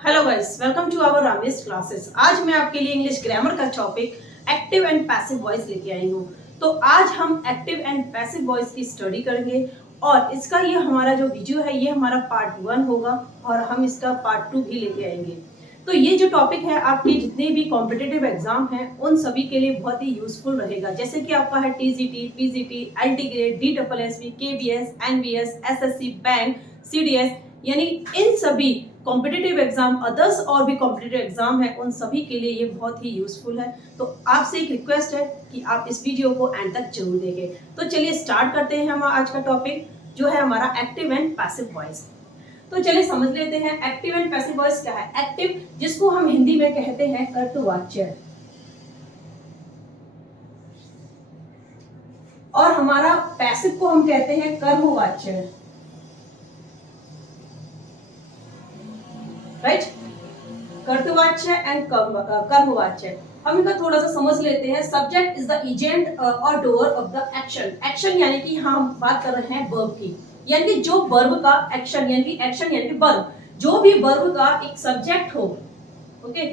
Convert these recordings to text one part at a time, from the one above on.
Hello guys, welcome to our Ramesh classes. आज मैं आपके लिए इंग्लिश ग्रामर का topic active and passive voice लेके आई हूँ। तो आज हम एक्टिव एंड पैसिव वॉइस की स्टडी करेंगे और इसका ये हमारा जो वीडियो है ये हमारा पार्ट 1 होगा और हम इसका पार्ट 2 भी लेके आएंगे। तो ये जो टॉपिक है आपके जितने भी कॉम्पिटिटिव एग्जाम हैं उन सभी के लिए बहुत ही यूजफुल रहेगा। जैसे कि आपका है TGT, PGT, LT grade, DSSB, KBS, NBS, SSC, bank, CDS, यानी इन सभी कॉम्पिटिटिव एग्जाम, अदर्स और भी कॉम्पिटिटिव एग्जाम है उन सभी के लिए ये बहुत ही यूजफुल है। तो आपसे एक रिक्वेस्ट है कि आप इस वीडियो को एंड तक जरूर देखें। तो चलिए स्टार्ट करते हैं हम आज का टॉपिक जो है हमारा एक्टिव एंड पैसिव वॉइस। तो चलिए समझ लेते हैं एक्टिव एंड पैसिव वॉइस क्या है। एक्टिव जिसको हम हिंदी में कहते हैं कर्तवाच्य, और हमारा पैसिव को हम कहते हैं कर्मवाच्य। राइट, कर्तवाच्य एंड कर्मवाच्य। हम इनका थोड़ा सा समझ लेते हैं। सब्जेक्ट इज द एजेंट और doer of the action. Action यानी कि यहाँ हम बात कर रहे हैं वर्ब की, यानी कि जो वर्ब का एक्शन यानी कि वर्ब, जो भी वर्ब का एक सब्जेक्ट हो, ओके,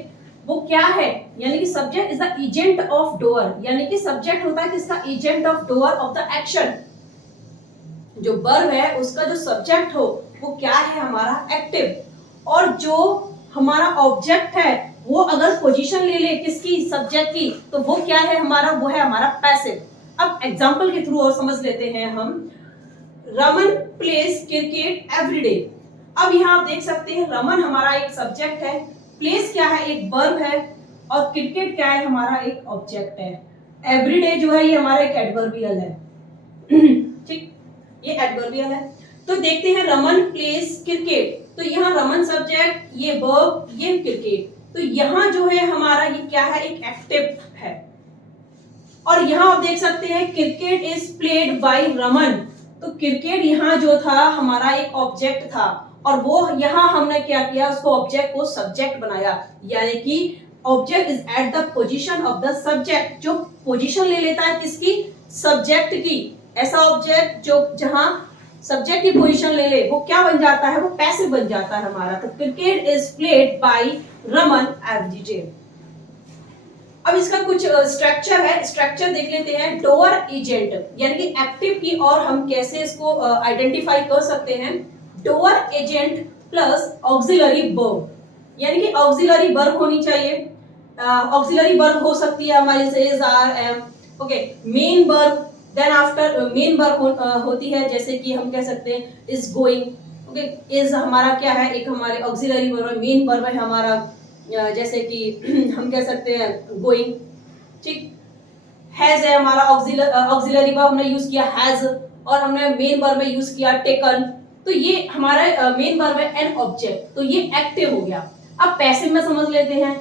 वो क्या है, यानी कि subject is the agent of doer, यानी कि सब्जेक्ट होता है किसका, agent of doer of the action. जो वर्ब है उसका जो सब्जेक्ट हो वो क्या है, हमारा एक्टिव। और जो हमारा ऑब्जेक्ट है वो अगर पोजीशन ले ले किसकी, सब्जेक्ट की, तो वो क्या है हमारा, वो है हमारा पैसिव। अब एग्जांपल के थ्रू और समझ लेते हैं हम। Raman place cricket everyday. अब यहाँ आप देख सकते हैं रमन हमारा एक सब्जेक्ट है, प्लेस क्या है, एक वर्ब है, और क्रिकेट क्या है, हमारा एक ऑब्जेक्ट है। एवरीडे जो है ये हमारा एक एडवर्बियल है। ठीक, ये एडवर्बियल है। तो देखते हैं रमन प्लेस क्रिकेट, तो यहाँ रमन सब्जेक्ट, ये वर्ब, ये क्रिकेट, तो यहाँ जो है हमारा ये क्या है, एक एक्टिव है। और यहाँ आप देख सकते हैं cricket is played by Raman, तो क्रिकेट यहाँ जो था हमारा एक ऑब्जेक्ट था, और वो यहाँ हमने क्या किया, उसको ऑब्जेक्ट को सब्जेक्ट बनाया, यानी कि object is at the position of the subject. जो पोजीशन ले लेता है किसकी, सब्जेक्ट की, ऐसा ऑब्जेक्ट जो जहां सब्जेक्ट की पोजीशन ले ले वो क्या बन जाता है, वो पैसिव बन जाता है हमारा। तो cricket is played by Raman everyday. अब इसका कुछ स्ट्रक्चर है, स्ट्रक्चर देख लेते हैं। डोअर एजेंट यानी कि एक्टिव की, और हम कैसे इसको आइडेंटिफाई कर सकते हैं। Door agent plus auxiliary verb, यानी कि ऑक्सिलरी वर्ब होनी चाहिए। ऑक्सिलरी वर्ब हो सकती है हमारी से is, are, am, okay. Main verb, then after main verb होती है, जैसे कि हम कह सकते हैं इज गोइंग, ओके। इज हमारा क्या है, एक हमारे ऑक्सिलरी वर्ब है। मेन वर्ब है हमारा जैसे कि हम कह सकते हैं गोइंग, ठीक। हैज है हमारा ऑक्सिलरी वर्ब, हमने यूज किया हैज, और हमने मेन वर्ब में यूज किया टेकन। तो ये हमारा मेन वर्ब है एन ऑब्जेक्ट, तो ये एक्टिव हो गया। अब पैसिव में समझ लेते हैं।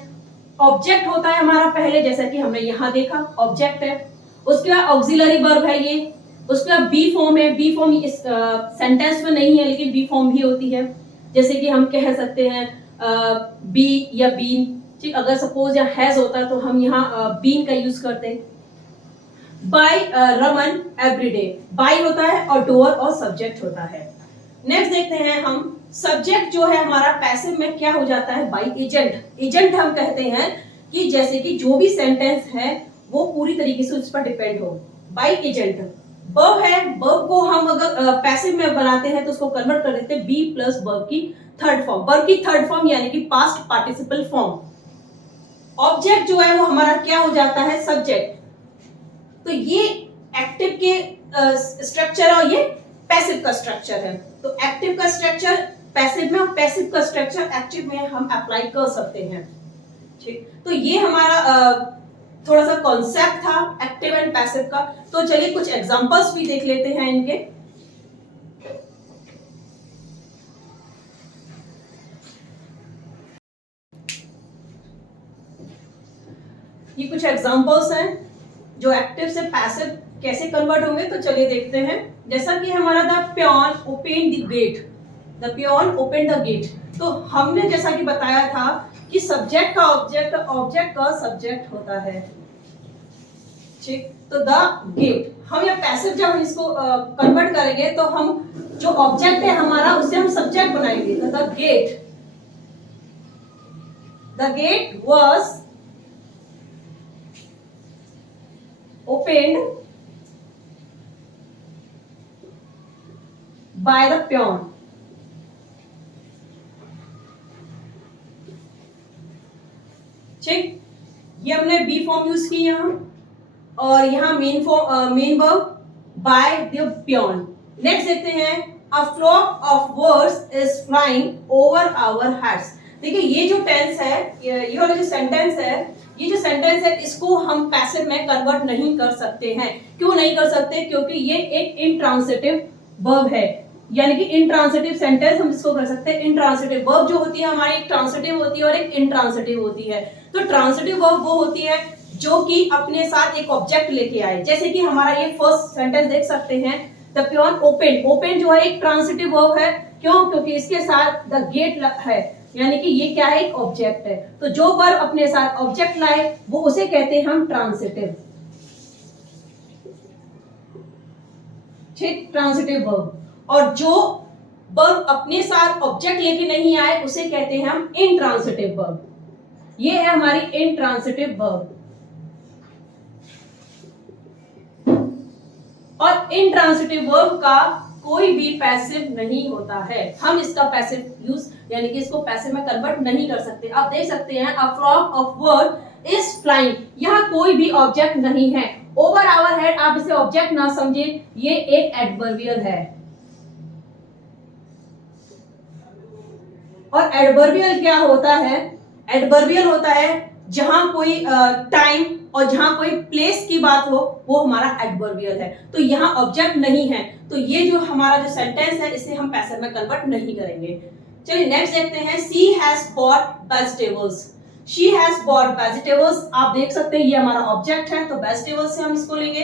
ऑब्जेक्ट होता है हमारा पहले, जैसा कि हमने यहाँ देखा ऑब्जेक्ट है, उसके बाद ऑक्सिलरी वर्ब है ये, उसके बाद बी फॉर्म है। बी फॉर्म इस सेंटेंस में नहीं है लेकिन बी फॉर्म भी होती है, जैसे कि हम कह सकते हैं बी या बीन, ठीक। अगर सपोज यहाँ हैज होता तो हम यहाँ बीन का यूज करते। बाय रमन एवरीडे, बाय होता है और डोअर और सब्जेक्ट होता है। नेक्स्ट देखते हैं हम, सब्जेक्ट जो है हमारा पैसिव में क्या हो जाता है, बाय एजेंट। एजेंट हम कहते हैं कि जैसे कि जो भी सेंटेंस है वो पूरी तरीके से उस पर डिपेंड हो, बाय एजेंट। वर्ब है, वर्ब को हम अगर पैसिव में बनाते हैं तो उसको कन्वर्ट कर देते हैं बी प्लस वर्ब की थर्ड फॉर्म, वर्ब की थर्ड फॉर्म यानी कि पास्ट पार्टिसिपल फॉर्म। ऑब्जेक्ट जो है वो हमारा क्या हो जाता है, सब्जेक्ट। तो ये एक्टिव के स्ट्रक्चर और ये पैसिव का स्ट्रक्चर है। तो एक्टिव का स्ट्रक्चर पैसिव में और पैसिव का स्ट्रक्चर एक्टिव में हम अप्लाई कर सकते हैं, ठीक। तो ये हमारा थोड़ा सा कॉन्सेप्ट था एक्टिव एंड पैसिव का। तो चलिए कुछ एग्जांपल्स भी देख लेते हैं इनके। ये कुछ एग्जांपल्स हैं जो एक्टिव से पैसिव कैसे कन्वर्ट होंगे, तो चलिए देखते हैं। जैसा कि हमारा the peon open the gate, the peon open the gate. तो हमने जैसा कि बताया था कि सब्जेक्ट का ऑब्जेक्ट, ऑब्जेक्ट का सब्जेक्ट होता है, ठीक। तो द गेट, हम ये पैसिव जब हम इसको कन्वर्ट करेंगे तो हम जो ऑब्जेक्ट है हमारा उससे हम सब्जेक्ट बनाएंगे। तो the gate the gate was opened by the peon. ठीक, ये हमने बी फॉर्म यूज की यहां, और यहां main verb by the peon. Next देखते हैं, a flock of birds is flying over our heads. देखिए ये जो टेंस है, ये वाला जो सेंटेंस है, ये जो सेंटेंस है इसको हम पैसिव में कन्वर्ट नहीं कर सकते हैं। क्यों नहीं कर सकते? क्योंकि ये एक इंट्रांसिटिव वर्ब है, यानी कि इंट्रांसिटिव सेंटेंस हम इसको कर सकते हैं। इंट्रांसिटिव वर्ब जो होती है हमारी, एक ट्रांसिटिव होती है और एक इंट्रांसिटिव होती है। तो ट्रांसिटिव वर्ब वो होती है जो कि अपने साथ एक ऑब्जेक्ट लेके आए। जैसे कि हमारा ये फर्स्ट सेंटेंस देख सकते हैं, द प्योन ओपन। ओपन जो है एक ट्रांसिटिव वर्ब है। क्यों? क्योंकि इसके साथ द गेट है, यानी कि ये क्या है? एक ऑब्जेक्ट है। तो जो वर्ब अपने साथ ऑब्जेक्ट लाए वो उसे कहते हैं हम ट्रांसिटिव। ठीक, ट्रांसिटिव वर्ब। और जो वर्ब अपने साथ ऑब्जेक्ट लेके नहीं आए उसे कहते हैं हम इंट्रांसिटिव वर्ब। ये है हमारी इंट्रांसिटिव वर्ब। और इंट्रांसिटिव वर्ब का कोई भी पैसिव नहीं होता है। हम इसका पैसिव यूज, यानी कि इसको पैसिव में कन्वर्ट नहीं कर सकते। आप देख सकते हैं, a flock of bird is flying, यहां कोई भी ऑब्जेक्ट नहीं है। ओवर आवर हेड, आप इसे ऑब्जेक्ट ना समझे, ये एक एडवर्बियल है। और एडवर्बियल क्या होता है? एडवर्बियल होता है जहां कोई टाइम और जहां कोई प्लेस की बात हो, वो हमारा एडवर्बियल है। तो यहाँ ऑब्जेक्ट नहीं है, तो ये जो हमारा जो सेंटेंस है इसे हम पैसिव में कन्वर्ट नहीं करेंगे। चलिए नेक्स्ट देखते हैं, she has bot vegetables. She has bot vegetables, आप देख सकते हैं ये हमारा ऑब्जेक्ट है, तो वेजिटेबल्स से हम इसको लेंगे।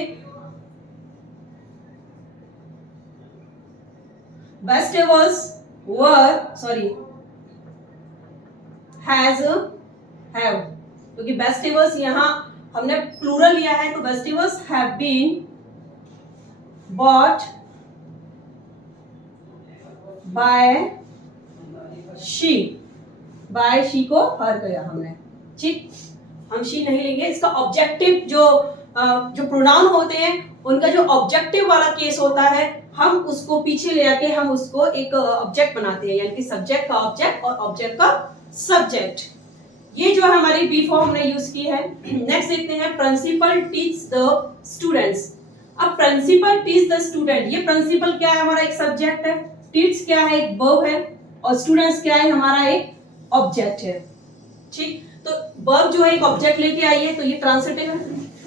Vegetables were, sorry, has, have, क्योंकि वेजिटेबल्स यहां हमने प्लूरल लिया है, तो vegetables have been bought by she. By she को हर किया हमने। ठीक, हम शी नहीं लेंगे। इसका ऑब्जेक्टिव जो प्रोनाउन होते हैं उनका जो ऑब्जेक्टिव वाला केस होता है, हम उसको पीछे ले आके हम उसको एक ऑब्जेक्ट बनाते हैं, यानी कि सब्जेक्ट का ऑब्जेक्ट और ऑब्जेक्ट का सब्जेक्ट। ये जो हमारी बी फॉर्म हमने यूज की है। नेक्स्ट देखते हैं, प्रिंसिपल टीच द स्टूडेंट्स। अब प्रिंसिपल टीच द स्टूडेंट, ये प्रिंसिपल क्या है? हमारा एक सब्जेक्ट है। टीच क्या है? एक वर्ब है। और स्टूडेंट्स क्या है? हमारा एक ऑब्जेक्ट है। ठीक, तो वर्ब जो है एक ऑब्जेक्ट लेके आई है, तो ये ट्रांसिटिव है।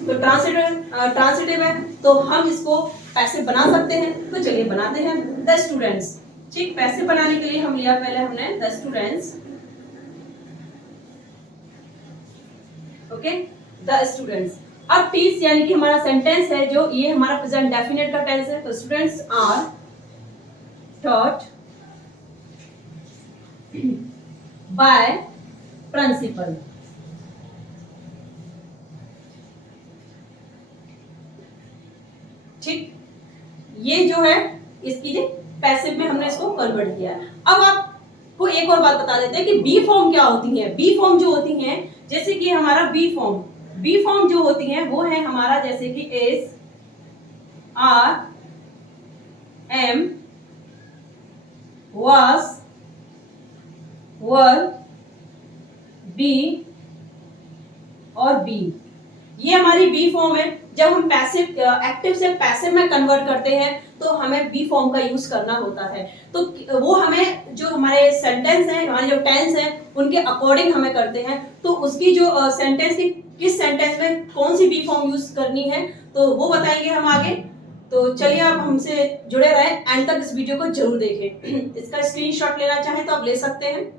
तो ट्रांसिटिव है, तो हम इसको पैसिव बना सकते हैं। तो चलिए बनाते हैं, द स्टूडेंट्स। ठीक, पैसिव बनाने के लिए हम लिया पहले हमने the students. Okay, the students. अब टीच यानी कि हमारा सेंटेंस है, जो ये हमारा प्रेजेंट डेफिनेट का टेंस है। तो students are taught by principal. ठीक, ये जो है इसकी जो पैसिव में हमने इसको कन्वर्ट किया है। अब आपको एक और बात बता देते हैं कि बी फॉर्म क्या होती है। बी फॉर्म जो होती हैं, जैसे कि हमारा बी फॉर्म जो होती हैं वो है हमारा, जैसे कि is, are, am, was, were, be और बी। ये हमारी बी फॉर्म है। जब हम पैसिव एक्टिव से पैसिव में कन्वर्ट करते हैं तो हमें बी फॉर्म का यूज करना होता है। तो वो हमें जो हमारे सेंटेंस हैं, हमारे जो टेंस हैं, उनके अकॉर्डिंग हमें करते हैं। तो उसकी जो सेंटेंस की किस सेंटेंस में कौन सी बी फॉर्म यूज करनी है, तो वो बताएंगे हम आगे। तो चलिए आप हमसे जुड़े रहें, एंड तक इस वीडियो को जरूर देखें। इसका स्क्रीनशॉट लेना चाहें तो आप ले सकते हैं।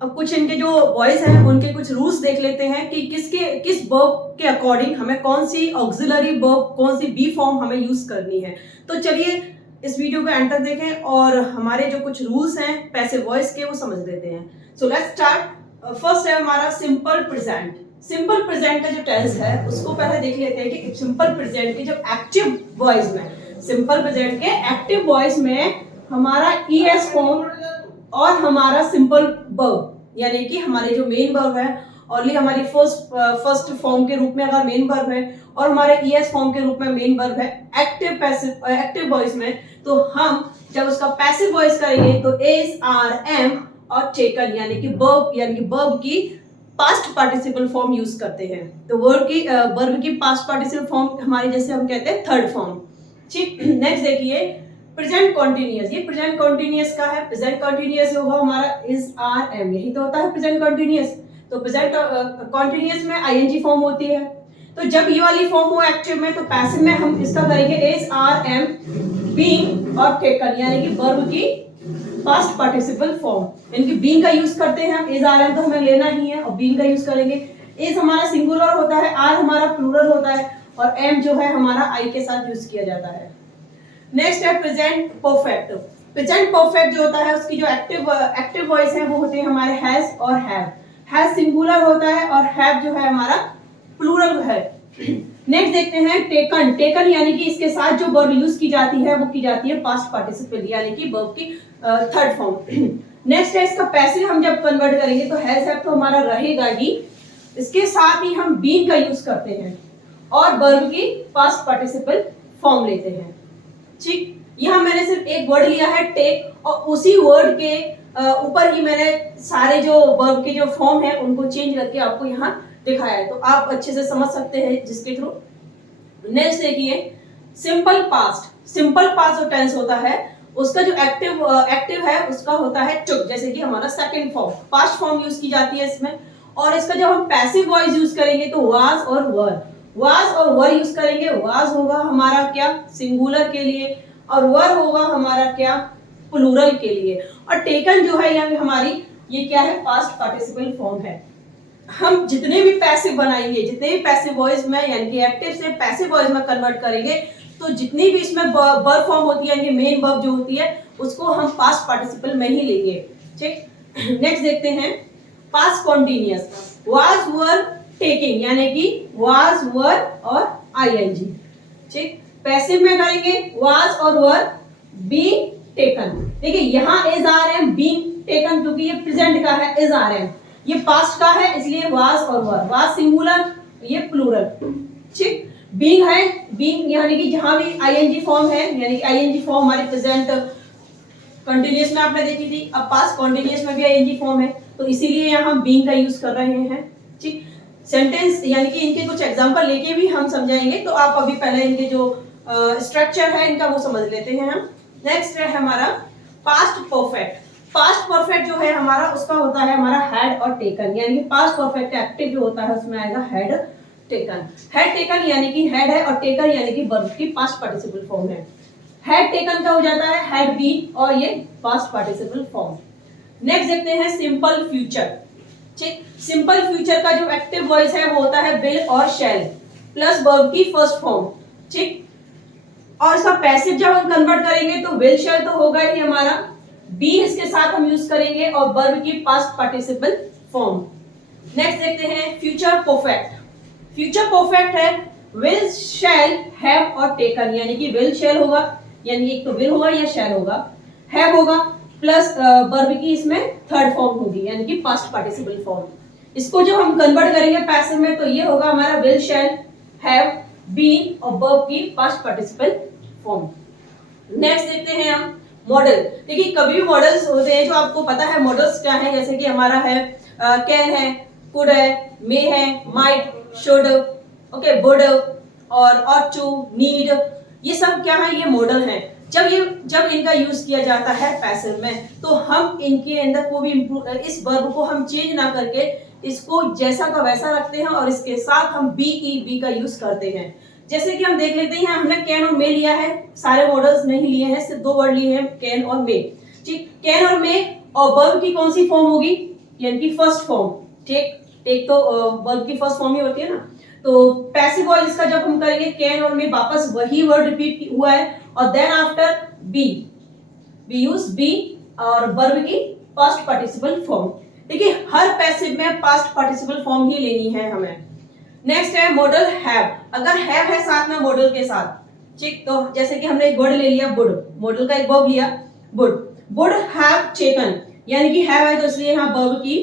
अब कुछ इनके जो वॉइस हैं उनके कुछ रूल्स देख लेते हैं कि किस वर्ब के अकॉर्डिंग हमें कौन सी ऑक्सिलरी वर्ब, कौन सी बी फॉर्म हमें यूज करनी है। तो चलिए इस वीडियो को एंड तक देखें और हमारे जो कुछ रूल्स हैं पैसिव वॉइस के वो समझ लेते हैं। So let's start. फर्स्ट है हमारा सिंपल प्रेजेंट। सिंपल प्रेजेंट का जो टेंस है उसको पहले देख लेते हैं कि सिंपल प्रेजेंट की जब एक्टिव वॉइस में, सिंपल प्रेजेंट के एक्टिव वॉइस में हमारा ईएस फॉर्म और हमारा सिंपल वर्ब यानी कि हमारे जो मेन वर्ब है ओनली हमारी फर्स्ट फॉर्म के रूप में अगर मेन वर्ब है और हमारे ईएस फॉर्म के रूप में मेन वर्ब है एक्टिव वॉइस में, तो हम जब उसका पैसिव वॉइस करेंगे तो इज आर एम और टेकन यानी कि वर्ब की पास्ट पार्टिसिपल फॉर्म यूज करते हैं। तो वर्ब की पास्ट पार्टिसिपल फॉर्म हमारे जैसे हम कहते हैं थर्ड फॉर्म। ठीक, नेक्स्ट देखिए प्रेजेंट कॉन्टिन्यूअस। ये प्रेजेंट कॉन्टिन्यूअस का है। प्रेजेंट कॉन्टिन्यूअस होगा हमारा इज आर एम, यही तो होता है प्रेजेंट कॉन्टिन्यूअस। तो प्रेजेंट कॉन्टिन्यूअस में आईएनजी फॉर्म होती है। तो जब ये वाली फॉर्म हो एक्टिव में तो पैसिव में हम इसका करेंगे इज आर एम बीइंग और टेकन यानी कि वर्ब की पास्ट पार्टिसिपल फॉर्म, यानी कि बीइंग का यूज करते हैं हम। इज आर एम तो हमें लेना ही है और बीइंग का यूज करेंगे। इज हमारा सिंगुलर होता है, आर हमारा प्लूरल होता है और एम जो है हमारा आई के साथ यूज किया जाता है। नेक्स्ट है प्रेजेंट परफेक्ट। प्रेजेंट परफेक्ट जो होता है उसकी जो एक्टिव वॉइस है वो होते हैं हमारे हैज और हैव। हैज सिंगुलर होता है और हैव जो है हमारा प्लूरल है। नेक्स्ट देखते हैं टेकन। टेकन यानी कि इसके साथ जो वर्ब यूज की जाती है वो की जाती है पास्ट पार्टिसिपल यानी कि वर्ब की थर्ड फॉर्म। नेक्स्ट है इसका पैसिव हम जब कन्वर्ट करेंगे तो हैज हैव तो हमारा रहेगा ही, इसके साथ ही हम बीइंग का यूज करते हैं और वर्ब की पास्ट पार्टिसिपल फॉर्म लेते हैं। ठीक, यहाँ मैंने सिर्फ एक वर्ड लिया है टेक और उसी वर्ड के ऊपर ही मैंने सारे जो वर्ब के जो फॉर्म है उनको चेंज करके आपको यहाँ दिखाया है, तो आप अच्छे से समझ सकते हैं जिसके थ्रू। नेक्स्ट देखिए सिंपल पास्ट। सिंपल पास्ट जो टेंस होता है उसका जो एक्टिव है उसका होता है टुक, जैसे कि हमारा second form past form use की जाती है इसमें। और इसका जब हम पैसिव वॉइस यूज करेंगे तो वाज और वर यूज करेंगे। वाज होगा हमारा क्या सिंगुलर के लिए और वर होगा हमारा क्या प्लूरल के लिए। और टेकन जो है यानी हमारी ये क्या है पास्ट पार्टिसिपल फॉर्म है। हम जितने भी पैसिव बनाएंगे, जितने भी पैसिव वॉइस में यानी कि एक्टिव से पैसिव वॉइस में कन्वर्ट करेंगे तो जितनी भी इसमें वर्ब फॉर्म होती है यानी मेन वर्ब जो होती है उसको हम पास्ट पार्टिसिपल में ही लेंगे। ठीक, नेक्स्ट देखते हैं past continuous. Was were taking यानी कि वाज वर और आईएनजी। ठीक, पैसिव में करेंगे वाज और वर बीइंग टेकन। देखिए यहाँ is are am being taken क्योंकि ये प्रेजेंट का है, इज आर एम ये पास्ट का है इसलिए वाज और वर। वाज सिंगुलर ये प्लूरल। ठीक, बीइंग है, बीइंग यानी कि जहां भी आईएनजी फॉर्म है यानी कि आईएनजी फॉर्म हमारे प्रेजेंट कंटीन्यूअस में आपने देखी थी, अब पास्ट कॉन्टिन्यूअस में भी आईएनजी फॉर्म है तो इसीलिए यहाँ हम बीइंग का यूज कर रहे हैं। ठीक, सेंटेंस यानी कि इनके कुछ एग्जांपल लेके भी हम समझाएंगे, तो आप अभी पहले इनके जो स्ट्रक्चर है इनका वो समझ लेते हैं हम। नेक्स्ट है हमारा पास्ट परफेक्ट। पास्ट परफेक्ट जो है हमारा उसका होता है हमारा हैड और टेकन, यानी कि पास्ट परफेक्ट एक्टिव जो होता है उसमें आएगा हैड टेकन। हैड टेकन यानी कि हैड है और टेकन यानी कि वर्ब की पास्ट पार्टिसिपल फॉर्म है। हैड टेकन का हो जाता है हैड बीन और ये पास्ट पार्टिसिपल फॉर्म। नेक्स्ट देखते हैं सिंपल फ्यूचर। ठीक, सिंपल फ्यूचर का जो एक्टिव वॉइस है वो होता है विल और शैल प्लस वर्ब की फर्स्ट फॉर्म। ठीक, और इसका पैसिव जब हम कन्वर्ट करेंगे तो विल शैल तो होगा ही हमारा, बी इसके साथ हम यूज करेंगे और वर्ब की पास्ट पार्टिसिपल फॉर्म। नेक्स्ट देखते हैं फ्यूचर परफेक्ट। फ्यूचर परफेक्ट है विल शैल हैव और टेकन, यानी कि विल शैल होगा यानी एक तो विल होगा या शैल होगा, हैव होगा प्लस वर्ब की इसमें थर्ड फॉर्म होगी यानी कि पास्ट पार्टिसिपल फॉर्म। इसको जब हम कन्वर्ट करेंगे पैसिव में तो ये होगा हमारा विल शैल हैव बीन और वर्ब की पास्ट पार्टिसिपल फॉर्म। नेक्स्ट देखते हैं हम मॉडल। देखिए कभी भी मॉडल्स होते हैं जो आपको पता है मॉडल्स क्या है, जैसे कि हमारा है कैन है, कुड है, मे है, माइट, शुड, ओके, वुड और ऑट टू, नीड, ये सब क्या है, ये मॉडल हैं। जब इनका यूज किया जाता है पैसिव में तो हम इनके अंदर को भी इस वर्ब को हम चेंज ना करके इसको जैसा का वैसा रखते हैं और इसके साथ हम बी का यूज करते हैं। जैसे कि हम देख लेते हैं हमने कैन और मे लिया है, सारे मॉडल्स नहीं लिए हैं, सिर्फ दो वर्ड लिए हैं कैन और मे। ठीक, कैन और मे और वर्ब की कौन सी फॉर्म होगी, यानी कि फर्स्ट फॉर्म। ठीक, एक तो वर्ब की फर्स्ट फॉर्म ही होती है ना, तो पैसिव वॉइस इसका जब हम करेंगे कैन और मे वापस वही वर्ड रिपीट हुआ है और then after be use be और वर्ब की पास्ट पार्टिसिपल फॉर्म। देखिए हर पैसिव में पास्ट पार्टिसिपल फॉर्म ही लेनी है हमें। नेक्स्ट है मॉडल हैव। अगर हैव है साथ में मॉडल के साथ, ठीक, तो जैसे कि हमने एक वर्ड ले लिया वुड, मॉडल का एक वर्ब लिया वुड, वुड हैव टेकन, यानी कि हैव है तो इसलिए यहाँ वर्ब की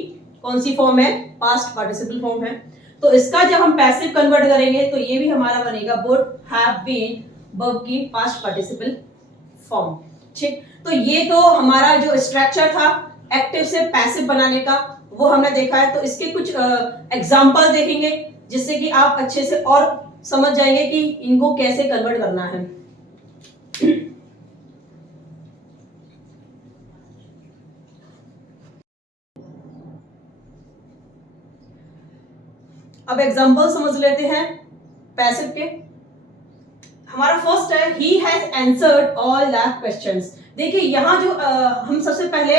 कौन सी फॉर्म है, पास्ट पार्टिसिपल फॉर्म है। तो इसका जब हम पैसिव कन्वर्ट करेंगे तो ये भी हमारा बनेगा वुड हैव बीन, वर्ब की पास्ट पार्टिसिपल फॉर्म। ठीक, तो ये तो हमारा जो स्ट्रक्चर था एक्टिव से पैसिव बनाने का वो हमने देखा है। तो इसके कुछ एग्जांपल देखेंगे जिससे कि आप अच्छे से और समझ जाएंगे कि इनको कैसे कन्वर्ट करना है। अब एग्जांपल समझ लेते हैं पैसिव के। हमारा फर्स्ट है he has answered all the questions. देखिए यहाँ जो हम सबसे पहले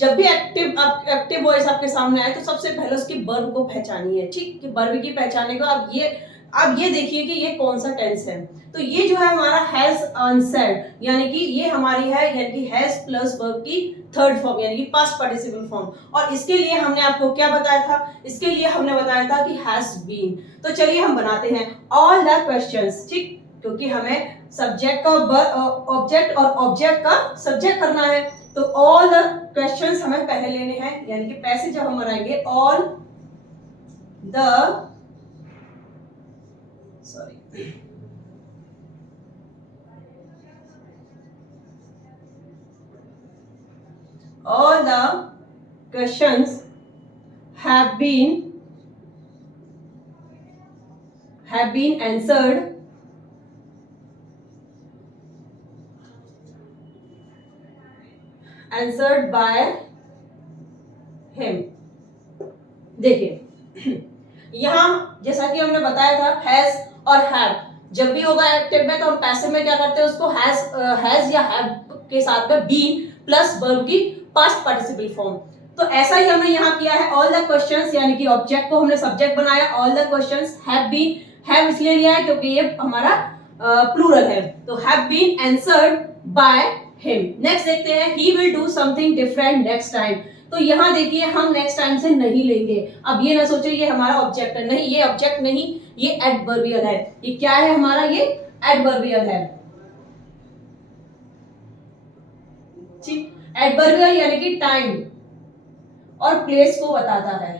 जब भी एक्टिव वॉइस आपके सामने आए तो सबसे पहले उसकी वर्ब को पहचानिए। ठीक, कि वर्ब की पहचाने को अब ये देखिए कि ये कौन सा टेंस है। तो ये जो है हमारा हैज आंसर्ड, यानी कि ये हमारी है यानी कि हैज प्लस वर्ब की थर्ड फॉर्म यानी कि पास्ट पार्टिसिपल फॉर्म। और इसके लिए हमने आपको क्या बताया था, इसके लिए हमने बताया था कि हैज बीन। तो चलिए हम बनाते हैं ऑल द क्वेश्चंस। ठीक, क्योंकि हमें सब्जेक्ट का ऑब्जेक्ट और ऑब्जेक्ट का सब्जेक्ट करना है, तो ऑल द क्वेश्चंस हमें पहले लेने हैं, यानी कि पैसे जब हम बनाएंगे all the all the questions have been answered by him। देखिए यहां जैसा कि हमने बताया था हैज और हैव जब भी होगा एक्टिव में तो हम पैसिव में क्या करते हैं, उसको हैज या हैव के साथ में बीन प्लस वर्ब की पास्ट पार्टिसिपल फॉर्म। तो ऐसा ही हमने यहाँ किया है ऑल द क्वेश्चंस, यानी कि ऑब्जेक्ट को हमने सब्जेक्ट बनाया, all the questions have been, have इसलिए लिया है क्योंकि ये हमारा प्लूरल है, तो have been answered by him. Next देखते हैं he will do something different next time. तो यहाँ देखिए हम नेक्स्ट टाइम से नहीं लेंगे। अब ये ना सोचो ये हमारा ऑब्जेक्ट है, नहीं ये ऑब्जेक्ट नहीं, ये एडवर्बियल है। ये क्या है हमारा, ये एडवर्बियल है। ठीक, एडवर्बियल यानी कि टाइम और प्लेस को बताता है।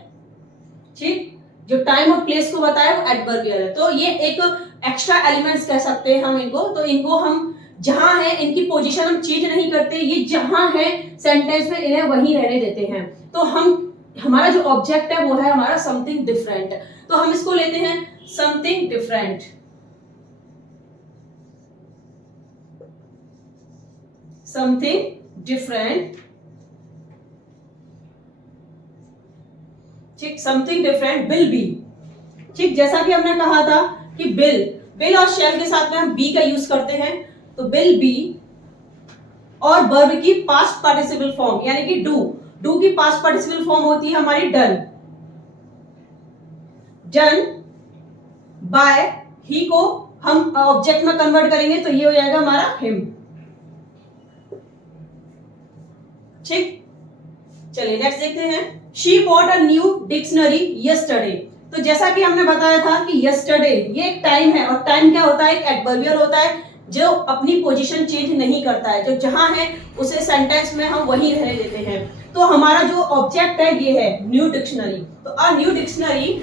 ठीक, जो टाइम और प्लेस को बताया वो एडवर्बियल है। तो ये एक एक्स्ट्रा एलिमेंट्स कह सकते हैं हम इनको। तो इनको हम जहां है इनकी पोजीशन हम चेंज नहीं करते, ये जहां है सेंटेंस में इन्हें वहीं रहने देते हैं। तो हमारा जो ऑब्जेक्ट है वो है हमारा समथिंग डिफरेंट। तो हम इसको लेते हैं समथिंग डिफरेंट। Something different. ठीक, समथिंग डिफरेंट विल बी। ठीक, जैसा कि हमने कहा था कि बिल और शेल के साथ में हम बी का यूज करते हैं, तो विल बी और वर्ब की पास्ट पार्टिसिपल फॉर्म यानी कि डू की पास्ट पार्टिसिपल फॉर्म होती है हमारी डन बाय ही को हम ऑब्जेक्ट में कन्वर्ट करेंगे तो ये हो जाएगा हमारा हिम। ठीक, चलिए नेक्स्ट देखते हैं she bought a new dictionary yesterday. तो जैसा कि हमने बताया था कि यस्टरडे ये एक टाइम है, और टाइम क्या होता है, एक एडवर्बियल होता है जो अपनी पोजीशन चेंज नहीं करता है, जो जहां है उसे सेंटेंस में हम वहीं रहने देते हैं। तो हमारा जो ऑब्जेक्ट है ये है न्यू डिक्शनरी। तो a new dictionary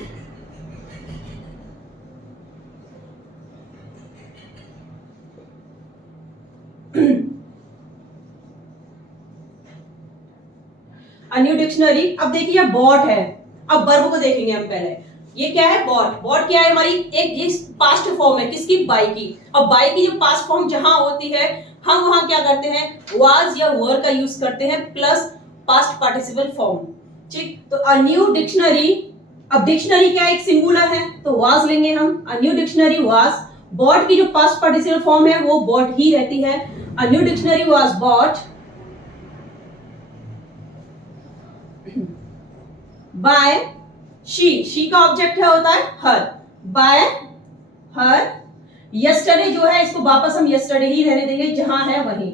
a new dictionary. अब देखिए बॉट है, अब वर्ब को देखेंगे हम पहले। ये क्या है, बॉट क्या है हमारी, एक ये पास्ट फॉर्म है किसकी, बाई की। अब बाई की जो पास्ट फॉर्म जहां होती है हम वहां क्या करते हैं, वाज या वर का यूज करते हैं प्लस पास्ट पार्टिसिपल फॉर्म। ठीक, तो अ न्यू डिक्शनरी, अब डिक्शनरी क्या एक सिंगुलर है तो वाज लेंगे हम, a new dictionary was. Bought की जो पास्ट पार्टिसिपल फॉर्म है वो बॉट ही रहती है, अ new dictionary was bot by she का ऑब्जेक्ट है होता है हर, बाय हर। यस्टरडे जो है इसको वापस हम यस्टरडे ही रहने देंगे जहां है वहीं,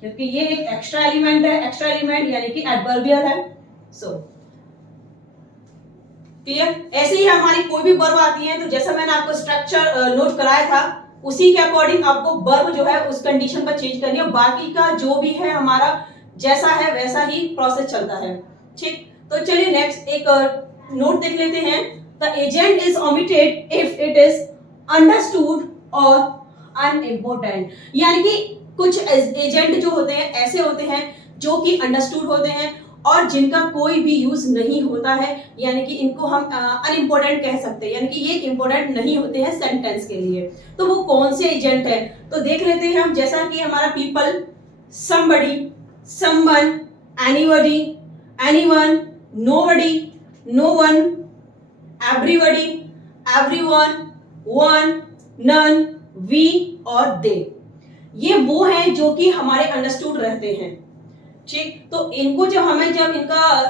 क्योंकि ये एक एक्स्ट्रा एलिमेंट है, एक्स्ट्रा एलिमेंट यानी कि एडवर्बियल है। So clear. ऐसे ही हमारी कोई भी वर्ब आती है तो जैसा मैंने आपको स्ट्रक्चर नोट कराया था उसी के अकॉर्डिंग आपको वर्ब जो है उस कंडीशन पर चेंज करनी है, बाकी का जो भी है हमारा जैसा है वैसा ही प्रोसेस चलता है। ठीक, तो चलिए नेक्स्ट एक नोट देख लेते हैं। The agent is omitted if it is understood और अनइम्पोर्टेंट, यानी कि कुछ एजेंट जो होते हैं ऐसे होते हैं जो कि अंडरस्टूड होते हैं और जिनका कोई भी यूज नहीं होता है, यानी कि इनको हम अनइम्पोर्टेंट कह सकते हैं, यानी कि ये इंपॉर्टेंट नहीं होते हैं सेंटेंस के लिए। तो वो कौन से एजेंट है, तो देख लेते हैं हम। जैसा कि हमारा people, somebody, someone, anybody, anyone, nobody, no one, everybody, everyone, one, none, we और दे, ये वो हैं जो कि हमारे अंडरस्टूड रहते हैं। ठीक, तो इनको जब इनका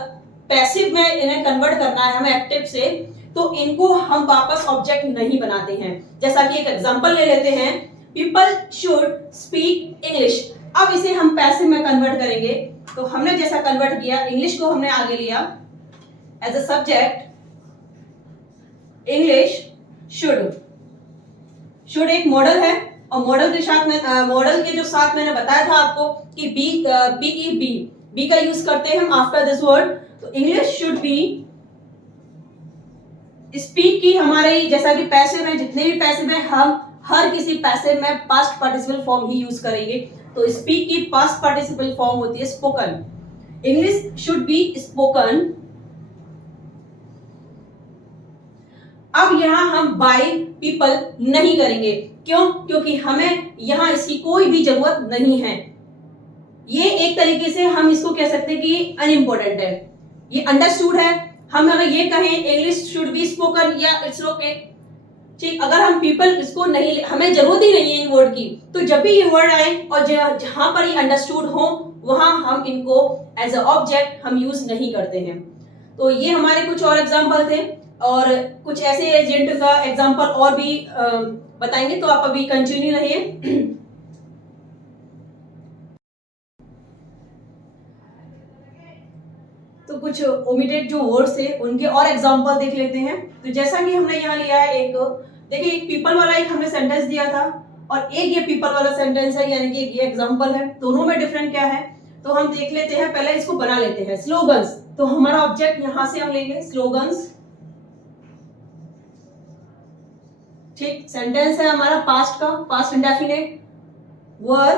पैसिव में इन्हें कन्वर्ट करना है हमें एक्टिव से, तो इनको हम वापस ऑब्जेक्ट नहीं बनाते हैं। जैसा कि एक एग्जांपल ले लेते हैं, पीपल शुड स्पीक इंग्लिश। अब इसे हम पैसिव में कन्वर्ट करेंगे, तो हमने जैसा कन्वर्ट किया, इंग्लिश को हमने आगे लिया as a subject, English should एक मॉडल है, और मॉडल के साथ में मॉडल के जो साथ मैंने बताया था आपको कि बी का यूज करते हैं हम आफ्टर दिस वर्ड। तो इंग्लिश शुड बी, स्पीक की हमारे जैसा कि पैसिव है, जितने भी पैसिव है हम हर किसी पैसिव में पास्ट पार्टिसिपल फॉर्म ही यूज करेंगे। तो स्पीक की पास्ट पार्टिसिपल फॉर्म होती है spoken. English should be spoken. अब यहां हम बाय पीपल नहीं करेंगे, क्यों? क्योंकि हमें यहां इसकी कोई भी जरूरत नहीं है। ये एक तरीके से हम इसको कह सकते हैं कि अनइम्पोर्टेंट है, ये अंडरस्टूड है। हम अगर ये कहें इंग्लिश शुड बी स्पोकन या इट्स ओके, ठीक, अगर हम पीपल इसको नहीं, हमें जरूरत ही नहीं है इन वर्ड की, तो जब भी ये वर्ड आए और जहां पर ये अंडरस्टूड हो वहां हम इनको एज अ ऑब्जेक्ट हम यूज नहीं करते हैं। तो ये हमारे कुछ और एग्जांपल थे, और कुछ ऐसे एजेंट का एग्जांपल और भी बताएंगे, तो आप अभी कंटिन्यू रहिए। तो कुछ ओमिटेड जो वर्ड्स थे उनके और एग्जांपल देख लेते हैं। तो जैसा कि हमने यहाँ लिया है, एक देखिए, एक पीपल वाला एक हमने सेंटेंस दिया था और एक ये पीपल वाला सेंटेंस है, यानी कि एक ये एग्जांपल है। दोनों में डिफरेंट क्या है, तो हम देख लेते हैं। पहले इसको बना लेते हैं, स्लोगन्स। तो हमारा ऑब्जेक्ट यहां से हम लेंगे स्लोगन्स। ठीक, सेंटेंस है हमारा पास्ट का, पास्ट इंडेफिनिट। वर,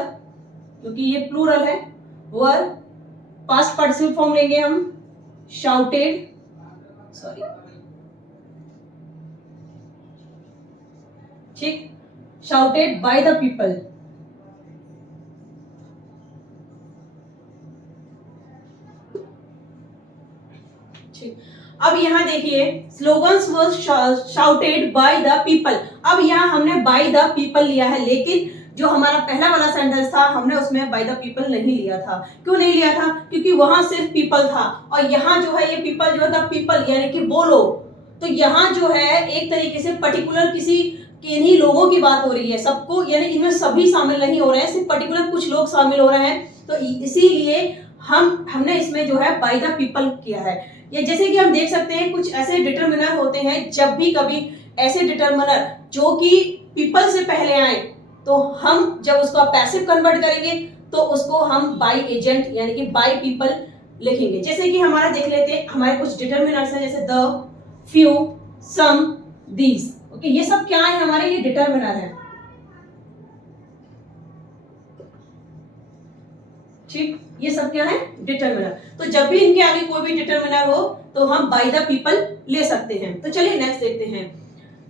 क्योंकि ये प्लूरल है, वर। पास्ट पार्टिसिपल फॉर्म लेंगे हम, शाउटेड, सॉरी, ठीक, शाउटेड बाय द पीपल। ठीक, अब यहां देखिए, slogans was shouted by the people. अब यहां हमने बाय द पीपल लिया है, लेकिन जो हमारा पहला वाला सेंटेंस था हमने उसमें बाय द पीपल नहीं लिया था। क्यों नहीं लिया था? क्योंकि वहां सिर्फ पीपल था, और यहाँ जो है ये पीपल जो है द पीपल, यानी कि वो लोग। तो यहाँ जो है एक तरीके से पर्टिकुलर किसी किन्हीं लोगों की बात हो रही है, सबको, यानी इनमें सभी शामिल नहीं हो रहे हैं, सिर्फ पर्टिकुलर कुछ लोग शामिल हो रहे हैं। तो इसीलिए हमने इसमें जो है बाय द पीपल किया है। ये जैसे कि हम देख सकते हैं, कुछ ऐसे डिटरमिनर होते हैं, जब भी कभी ऐसे डिटरमिनर जो कि पीपल से पहले आए, तो हम जब उसको पैसिव कन्वर्ट करेंगे तो उसको हम बाय एजेंट यानी कि बाय पीपल लिखेंगे। जैसे कि हमारा देख लेते हैं, हमारे कुछ डिटरमिनर्स हैं, जैसे the, few, some, these. Okay, ये सब क्या है हमारे? ये डिटरमिनर है। ठीक, ये सब क्या है? डिटरमिनर। तो जब भी इनके आगे कोई भी डिटरमिनर हो तो हम बाय द पीपल ले सकते हैं। तो चलिए नेक्स्ट देखते हैं,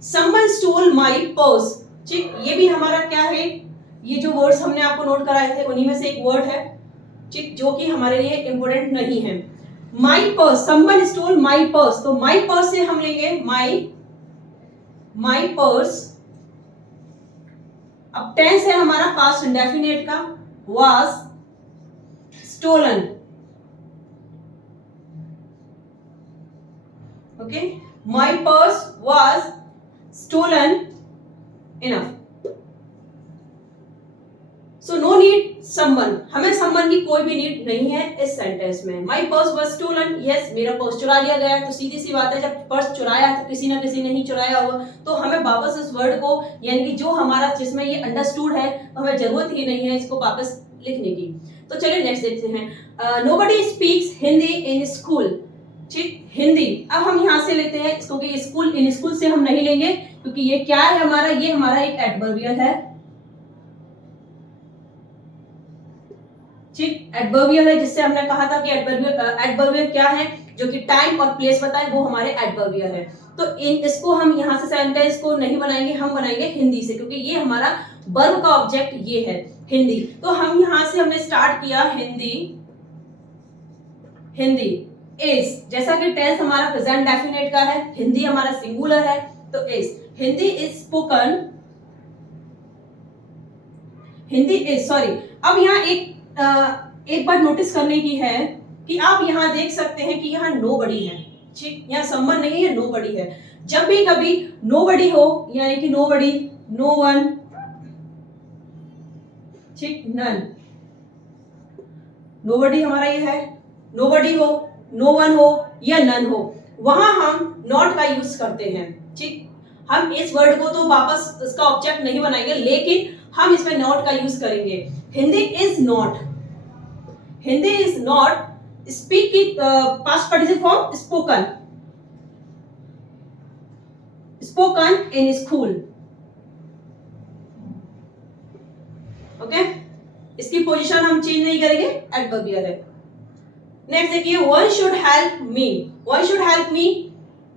समवन स्टोल माय पर्स। ठीक, ये भी हमारा क्या है? ये जो वर्ड्स हमने आपको नोट कराए थे उन्हीं में से एक वर्ड है, ठीक, जो कि हमारे लिए इंपॉर्टेंट नहीं है। My purse, someone stole my purse. तो माय पर्स से हम लेंगे माय पर्स। अब टेंस है हमारा पास्ट इंडेफिनिट का, was stolen. Okay, my purse was stolen. Enough. So no need someone, हमें समवन की कोई भी नीड नहीं है इस सेंटेंस में। My purse was stolen, yes मेरा पर्स चुरा लिया गया है। तो सीधी सी बात है, जब पर्स चुराया है तो किसी ना किसी ने ही चुराया होगा, तो हमें वापस इस वर्ड को, यानी कि जो हमारा जिसमें ये अंडरस्टूड है, तो हमें जरूरत ही नहीं है इसको वापस लिखने की। तो चलिए नेक्स्ट देखते हैं। Nobody speaks Hindi in school, ठीक, हिंदी। अब हम यहाँ से लेते हैं इसको कि स्कूल, इन स्कूल से हम नहीं लेंगे, क्योंकि ये क्या है हमारा, ये हमारा एक एडवर्बियल है, ठीक, एडवर्बियल है, जिससे हमने कहा था कि एडवर्बियल क्या है, जो कि टाइम और प्लेस बताए, वो हमारे एडवर्बियल है। तो इसको हम यहाँ से सेंटेंस को नहीं बनाएंगे, हम बनाएंगे हिंदी से, क्योंकि ये हमारा वर्ब का ऑब्जेक्ट ये है हिंदी। तो हम यहाँ से हमने स्टार्ट किया हिंदी, हिंदी इज, जैसा कि टेंस हमारा प्रेजेंट डेफिनेट का है, हिंदी हमारा सिंगुलर है, तो is, Hindi is spoken, Hindi is, sorry. अब यहाँ एक बात नोटिस करने की है कि आप यहाँ देख सकते हैं कि यहाँ नोबडी है, ठीक, यहाँ समवन नहीं है, नोबडी है। जब भी कभी नोबडी हो, यानी कि नोबडी, नो वन, ठीक, नन, नोबडी हमारा ये है, नोबडी हो, नो वन हो या नन हो, वहां हम नॉट का यूज करते हैं, ठीक। हम इस वर्ड को तो वापस इसका ऑब्जेक्ट नहीं बनाएंगे, लेकिन हम इसमें नॉट का यूज करेंगे। Hindi is not, Hindi is not speak की past participle form spoken, spoken in school, okay. इसकी पोजीशन हम चेंज नहीं करेंगे, एडवर्बियल है। नेक्स्ट देखिए, one should help me, one should help me,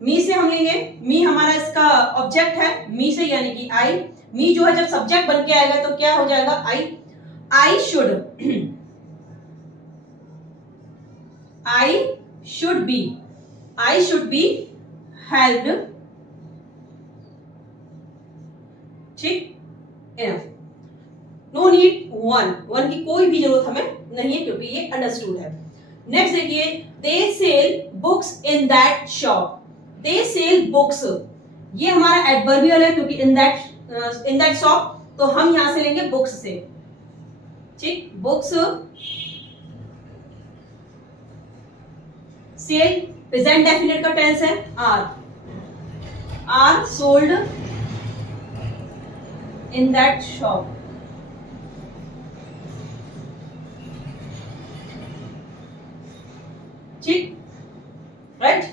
me से हम लेंगे, मी हमारा इसका ऑब्जेक्ट है, मी से यानी कि आई, मी जो है जब सब्जेक्ट बन के आएगा तो क्या हो जाएगा, I, I should, I should be, I should be helped, ठीक, enough. No need one, one की कोई भी जरूरत हमें नहीं है, क्योंकि ये अंडरस्टूड है। नेक्स्ट देखिए, they sell books in that shop, they sell books, ये हमारा एडवर्बियल है, क्योंकि इन दैट शॉप, तो हम यहां से लेंगे बुक्स से, ठीक, बुक्स, सेल प्रेजेंट डेफिनेट का टेंस है, are sold in that shop, ठीक, राइट।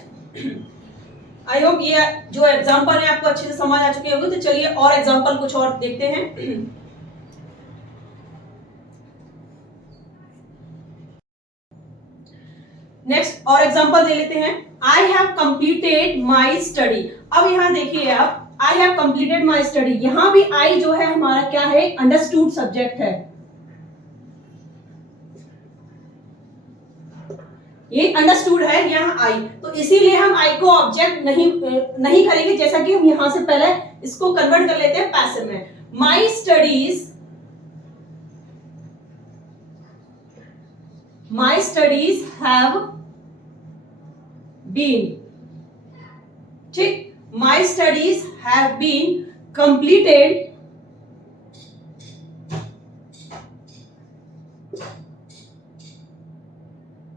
आई होप ये जो एग्जांपल है आपको अच्छे से समझ आ चुके होंगे। तो चलिए और एग्जांपल कुछ और देखते हैं। नेक्स्ट और एग्जांपल दे लेते हैं। I have completed my study, अब यहां देखिए आप, I have completed my study, यहां भी आई जो है हमारा क्या है, अंडरस्टूड सब्जेक्ट है, ये अंडरस्टूड है यहाँ आई, तो इसीलिए हम आई को ऑब्जेक्ट नहीं करेंगे, जैसा कि हम यहां से पहले इसको कन्वर्ट कर लेते हैं पैसिव में। माई स्टडीज हैव बीन, ठीक, my studies have been completed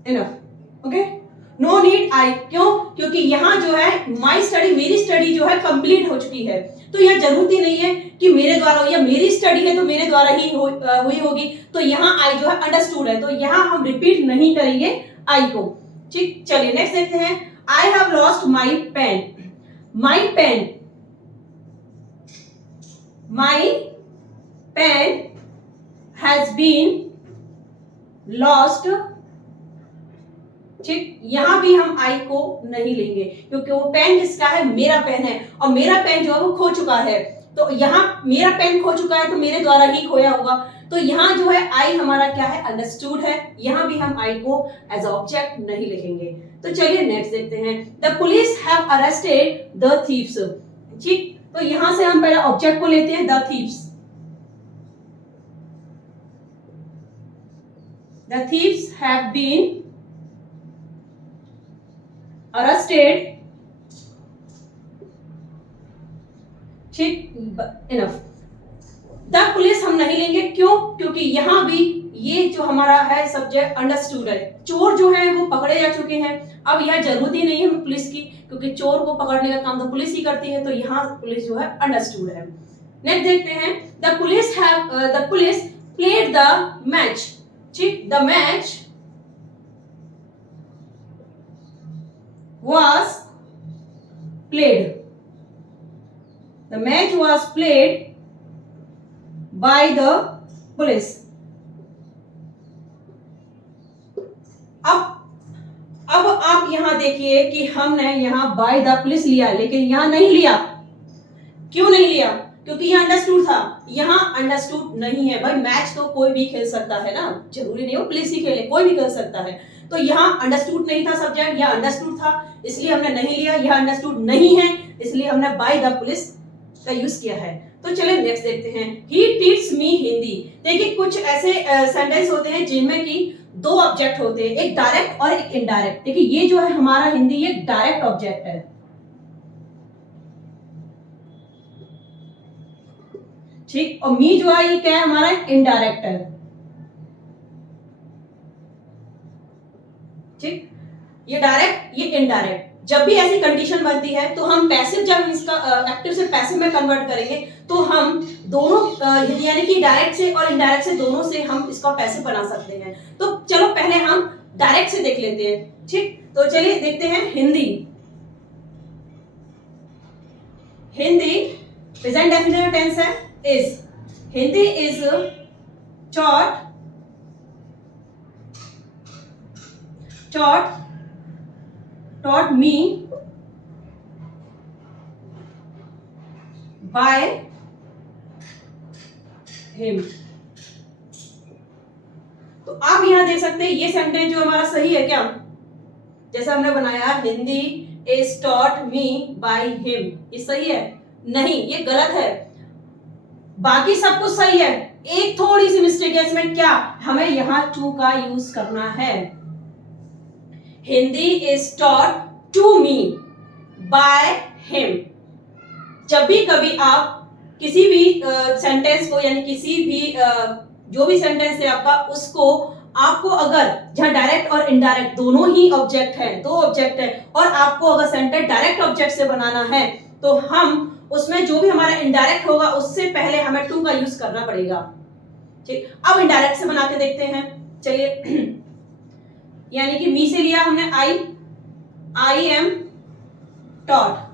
enough, okay. No need I, क्यों, क्योंकि यहां जो है माई स्टडी, मेरी स्टडी जो है कंप्लीट हो चुकी है, तो यह जरूरत ही नहीं है कि मेरे द्वारा, या मेरी स्टडी है तो मेरे द्वारा ही हुई होगी, तो यहां आई जो है अंडरस्टूड है, तो यहां हम रिपीट नहीं करेंगे आई को, ठीक। चलिए नेक्स्ट देखते हैं। I have lost my pen, my pen, my pen has been lost, ठीक, यहां भी हम आई को नहीं लेंगे, क्योंकि वो पेन किसका है, मेरा पेन है, और मेरा पेन जो है वो खो चुका है, तो यहां मेरा पेन खो चुका है तो मेरे द्वारा ही खोया होगा, तो यहां जो है आई हमारा क्या है, अंडरस्टूड है, यहां भी हम आई को एज ऑब्जेक्ट नहीं लिखेंगे। तो चलिए नेक्स्ट देखते हैं। The police have arrested the thieves, ठीक, तो यहां से हम पहले ऑब्जेक्ट को लेते हैं, the thieves, the thieves have been arrested, ठीक, enough। द पुलिस हम नहीं लेंगे, क्यों? क्योंकि यहाँ भी ये जो हमारा है सब्जेक्ट अंडरस्टूड है। चोर जो है वो पकड़े जा चुके हैं, अब यह जरूरत ही नहीं है पुलिस की, क्योंकि चोर को पकड़ने का काम तो पुलिस ही करती है, तो यहाँ पुलिस जो है अंडरस्टूड है। नेक्स्ट देखते हैं, the police played the match. ठीक, the match was played. The match was played by the police. अब आप यहां देखिए कि हमने यहां बाय द पुलिस लिया, लेकिन यहां नहीं लिया। क्यों नहीं लिया? क्योंकि यहां अंडरस्टूड था, यहां अंडरस्टूड नहीं है। भाई मैच तो कोई भी खेल सकता है ना, जरूरी नहीं हो पुलिस ही खेले, कोई भी खेल सकता है। तो यहाँ अंडरस्टूड नहीं था सब्जेक्ट, यह अंडरस्टूड था, इसलिए हमने नहीं लिया। यह अंडरस्टूड नहीं है, इसलिए हमने बाय द पुलिस का यूज किया है। तो चलिए नेक्स्ट देखते हैं, ही टीच मी हिंदी। देखिए कुछ ऐसे सेंटेंस होते हैं जिनमें कि दो ऑब्जेक्ट होते हैं, एक डायरेक्ट और एक इनडायरेक्ट। देखिए ये जो है हमारा हिंदी, ये डायरेक्ट ऑब्जेक्ट है। ठीक, और मी जो है ये क्या है हमारा, इनडायरेक्ट है। ठीक, ये डायरेक्ट, ये इनडायरेक्ट। जब भी ऐसी कंडीशन बनती है तो हम पैसिव, जब इसका एक्टिव से पैसिव में कन्वर्ट करेंगे तो हम दोनों यानी कि डायरेक्ट से और इनडायरेक्ट से, दोनों से हम इसका पैसिव बना सकते हैं। तो चलो पहले हम डायरेक्ट से देख लेते हैं। ठीक, तो चलिए देखते हैं Hindi. Hindi present definite tense है, is. Hindi is taught me by him। तो आप यहां देख सकते हैं ये सेंटेंस जो हमारा सही है क्या? जैसा हमने बनाया, Hindi is taught me by him, ये सही है? नहीं, ये गलत है। बाकी सब कुछ सही है, एक थोड़ी सी मिस्टेक है इसमें। क्या? हमें यहां टू का यूज करना है। Hindi is taught to me by him। जब भी कभी आप किसी भी सेंटेंस को, यानी किसी भी जो भी सेंटेंस है आपका, उसको आपको अगर जहां डायरेक्ट और इनडायरेक्ट दोनों ही ऑब्जेक्ट है, दो ऑब्जेक्ट है, और आपको अगर सेंटेंस डायरेक्ट ऑब्जेक्ट से बनाना है तो हम उसमें जो भी हमारा इनडायरेक्ट होगा उससे पहले हमें टू का यूज करना पड़ेगा। ठीक, अब इनडायरेक्ट से बना के देखते हैं। चलिए, यानी कि मी से लिया हमने आई एम टॉट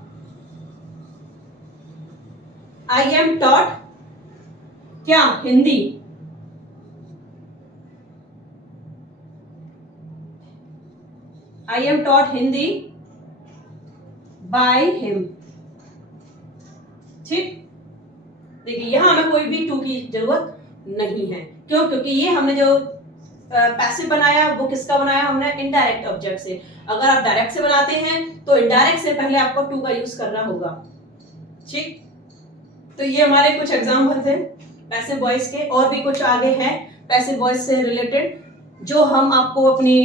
क्या? Hindi. I am taught Hindi by him. ठीक, देखिए यहां हमें कोई भी टू की जरूरत नहीं है। क्यों? क्योंकि ये हमने जो पैसिव बनाया वो किसका बनाया हमने? इनडायरेक्ट ऑब्जेक्ट से। अगर आप डायरेक्ट से बनाते हैं तो इनडायरेक्ट से पहले आपको टू का यूज करना होगा। ठीक, तो ये हमारे कुछ एग्जाम्पल थे पैसिव वॉइस के, और भी कुछ आगे हैं पैसिव वॉइस से रिलेटेड, जो हम आपको अपनी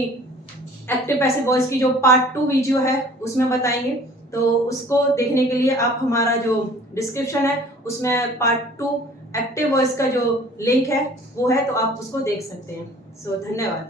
एक्टिव पैसिव वॉइस की जो पार्ट 2 वीडियो है उसमें बताएंगे। तो उसको देखने के लिए आप हमारा जो डिस्क्रिप्शन है उसमें पार्ट 2 एक्टिव वॉइस का जो लिंक है वो है, तो आप उसको देख सकते हैं। सो धन्यवाद।